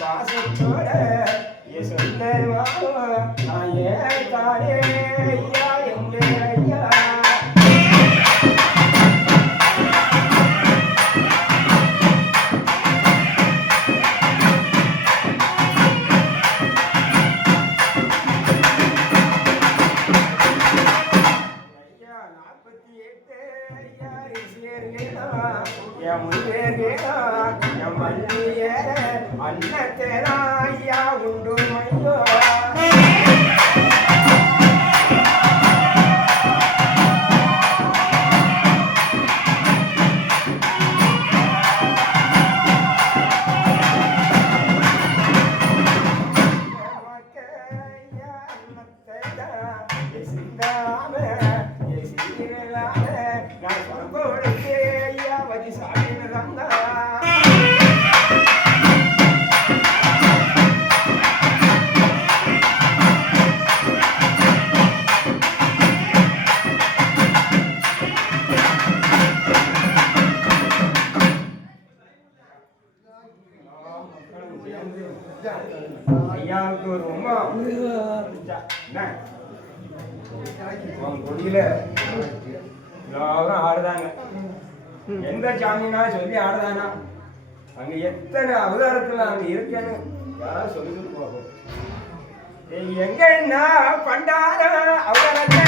பாசத்தோட சொந்த நான் ஏன் தானே ஐயா எங்கே ஐயா அன்னத்தேராயா உண்டு மையோ ஐயாவுக்கு ரொம்ப கொடியில எல்லாரும் ஆடுதாங்க. எந்த சாமினா சொல்லி ஆடுதானா அங்க எத்தனை அவதாரத்துல அங்க இருக்கேன்னு யாராவது சொல்லி போகும். எங்கன்னா பண்டார அவதாரத்தை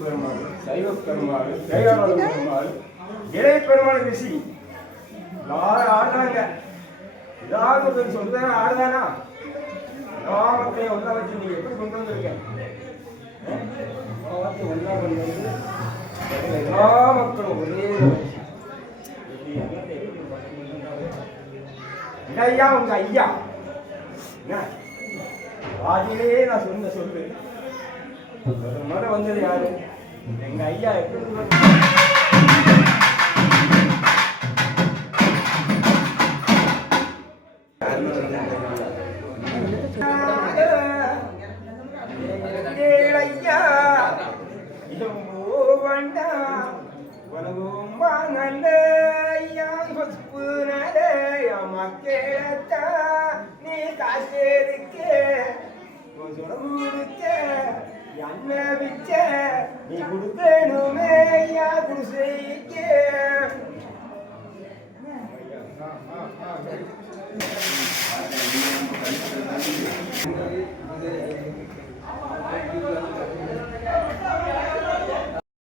பெருமாள், சைவ பெருமாள், தேவார பெருமாள், இறை பெருமாள் ரிஷி எல்லாரும் ஆடுறாங்க. ஏதாவது சொல்ற ஆடுதானா எல்லாத்தையும் ஒன்றா வச்சு நீங்க எப்படி கொண்டு வந்திருக்க? ஒன்றா கொண்டு வந்து எல்லா மக்களும் ஒரே ஐயா உங்க ஐயா ராஜிலே நான் சொன்ன சொல்லு ஒரு முறை வந்தது யாரு? எங்க ஐயா எப்படி ஐயா வண்டா உனகும் நல்ல ஐயா மக்களத்தா நீ காசேருக்க சுரமுடுக்க என்ன விச்ச நீ கொடுக்கணுமே ஐயா குடிசைக்க